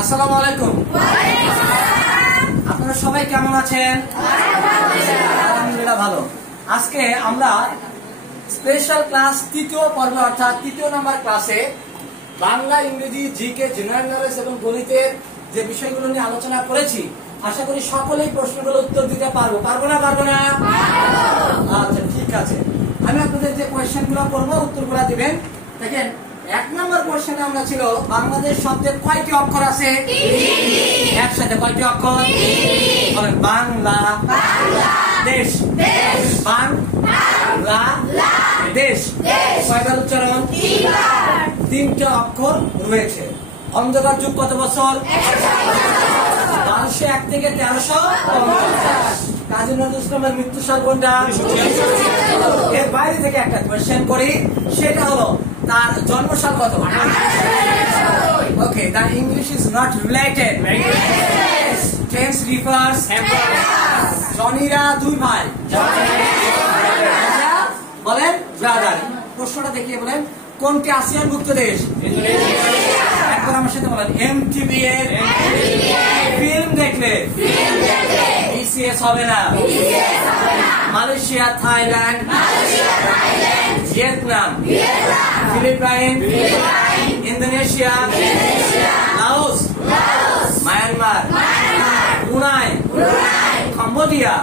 আসসালামু আলাইকুম। আপনারা সবাই কেমন আছেন? আলহামদুলিল্লাহ ভালো। আজকে আমরা স্পেশাল ক্লাস তৃতীয় পর্ব অর্থাৎ তৃতীয় নম্বর ক্লাসে বাংলা, ইংরেজি, জিকে, জেনারেল নলেজ এবং গণিতের যে বিষয়গুলো নিয়ে আলোচনা করেছি, আশা করি সকলেই প্রশ্নগুলো উত্তর দিতে পারবো। পারবো না? আচ্ছা, ঠিক আছে। আমি আপনাদের যে কোয়েশ্চেন গুলো করবো উত্তরগুলো দিবেন। দেখেন, 1 নম্বর কোয়েশ্চেনে আমরা ছিল বাংলাদেশ শব্দের কয়টি অক্ষর আছে? একসাথে কয়টি অক্ষর? বলেন। বাংলা দেশ, বাংলা দেশ। কয়বার উচ্চারণ? 3টা অক্ষর রয়েছে। অন্ধকার যুগ কত বছর? 1201 থেকে 1350। কাজী নজরুল ইসলামের মৃত্যু সাল কোনটা? এর বাইরে থেকে একটা কোয়েশ্চেন করি, সেটা হলো তার জন্মসাল কত? Okay, the English is not related. Tense refers. জনিরা দুই ভাই। বলেন ব্রাদার। প্রশ্নটা দেখিয়ে বলেন কোনটি আসিয়ান মুক্ত দেশ? একবার আমার সাথে বলেন। এমটিভি এর ফিল্ম দেখলে বিসিএস হবে না। Malaysia, Thailand, Vietnam, Philippine, Indonesia, Laos, Myanmar, Brunei, Cambodia,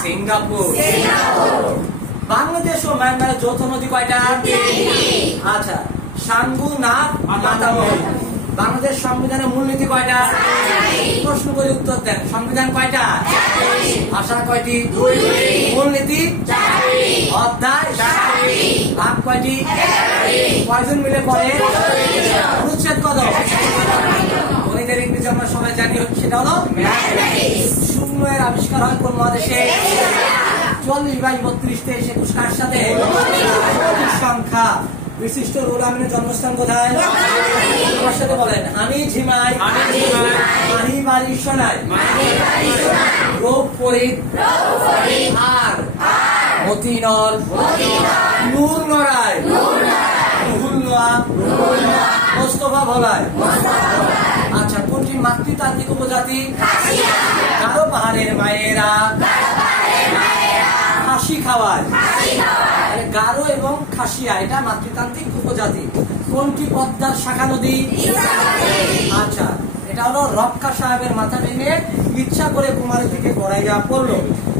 Singapore. Bangladesh ও মায়ানমারের যৌথ নদী কয়টা? আচ্ছা, সাঙ্গু, নাগ, মাতামহি। বাংলাদেশ সংবিধানের মূলনীতি কয়টা? প্রশ্ন করে উত্তর দেন। সংবিধান কয়টা? ভাষা কয়টি? মূলনীতি অধ্যায় ভাগ কয়টি? কয়জন মিলে পড়ে? অনুচ্ছেদ কত? গণিতের ইংরেজি আমরা সবাই জানি, সেটা হলো শূন্য এর আবিষ্কার হয় কোন মহাদেশে? 40/32 কার সাথে? সংখ্যা। বিশিষ্ট রুল আমিনের জন্মস্থান কোথায়? আমার সাথে বলেন। আমি ঝিমাই, মাহি বাড়ি শোনাই, রোগ পরিত আর মতিনল, নূর নড়ায়, রুহুল নোয়া, মোস্তফা ভোলায়। আচ্ছা, কোনটি মাতৃতান্ত্রিক উপজাতি? গারো পাহাড়ের মায়েরা খাসি খাওয়ায়। গারো এবং খাসিয়া এটা মাতৃতান্ত্রিক উপজাতি। কোনটি পদ্মার শাখা নদী? আচ্ছা, এটা হলো রক্কা সাহেবের মাথা ভেঙে ইচ্ছা করে কুমারী থেকে গড়াইয়া পড়লো।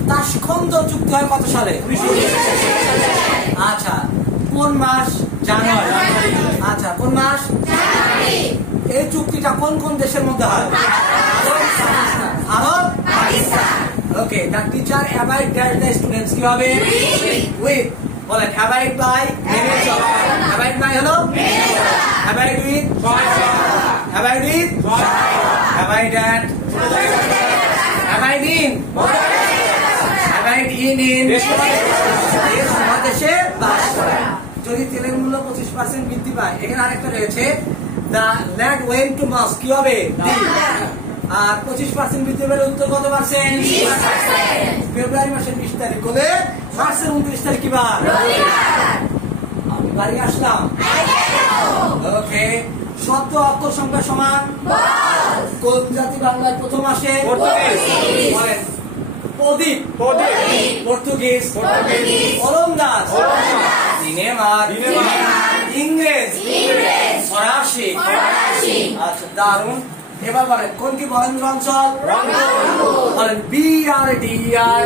তাশখন্দ চুক্তি হয় কত সালে? আচ্ছা, কোন মাস? জানুয়ারি। আচ্ছা, কোন মাস? এই চুক্তিটা কোন কোন দেশের মধ্যে হয়? ভারত, পাকিস্তান। ওকে, the teacher abide that the students কি হবে? With বলেন। abide by মেনে চলা। abide by হলো মেনে চলা। abide with abide with abide at abide in abide in দেশে বাস করা। যদি তেলের মূল্য 25% বৃদ্ধি পায়, এখানে আরেকটা রয়েছে the land went to mass কি হবে? আর 25% বৃদ্ধি পেলে উত্তর কত পার্সেন্ট? ফেব্রুয়ারি মাসের 20 তারিখ হলে মার্চের 29 তারিখ কি বার? আমি বাড়ি আসলাম। ওকে, শব্দ অক্ষর সংখ্যা সমান কোন জাতি বাংলায় প্রথম আসে? বলেন। প্রদীপ, পর্তুগিজ, ওলন্দাজ, ডেনমার্ক, ইংরেজ, ফরাসি। আচ্ছা, দারুণ। এবার বলেন কোনটি বরেন্দ্র অঞ্চল? বলেন। BRDR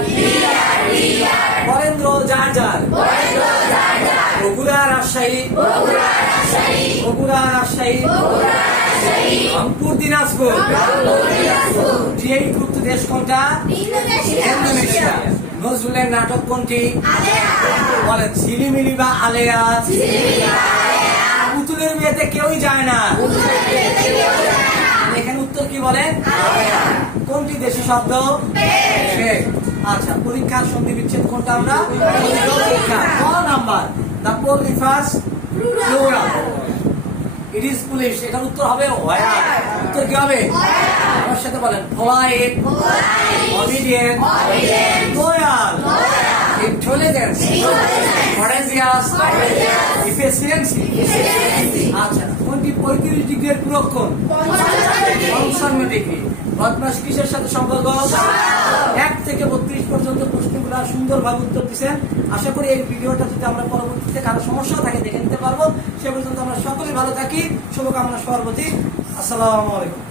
বরেন্দ্র যার বগুড়া, রাজশাহী, রংপুর, দিনাজপুর। এই গুপ্ত দেশ কোনটা? ইন্দোনেশিয়া। নজরুলের নাটক কোনটি? বলেন। ঝিলিমিলি বা আলেয়া। পুতুলের বিয়েতে কেউই যায় না। এখানে উত্তর কি বলেন? কোনটি দেশি শব্দ? আচ্ছা, পরীক্ষার সন্ধি বিচ্ছেদ কোনটা? আমরা ক number. The poll refers plural. It is foolish. এটার উত্তর হবে where. উত্তর কি হবে? আমার সাথে বলেন। polite, obedient, loyal, intelligence, courageous, efficiency. আচ্ছা, কোনটি 35 ডিগ্রির পুরক্ষণ? ধর্মীয় ডিগ্রি। বদমাস কিসের সাথে সম্পর্ক? 1 থেকে 32 পর্যন্ত প্রশ্নগুলো সুন্দরভাবে উত্তর দিচ্ছেন। আশা করি এই ভিডিওটা যদি আমরা পরবর্তীতে কারো সমস্যা থাকে দেখে নিতে পারবো। সে পর্যন্ত আমরা সকলে ভালো থাকি। শুভকামনা সবার প্রতি। আসসালামু আলাইকুম।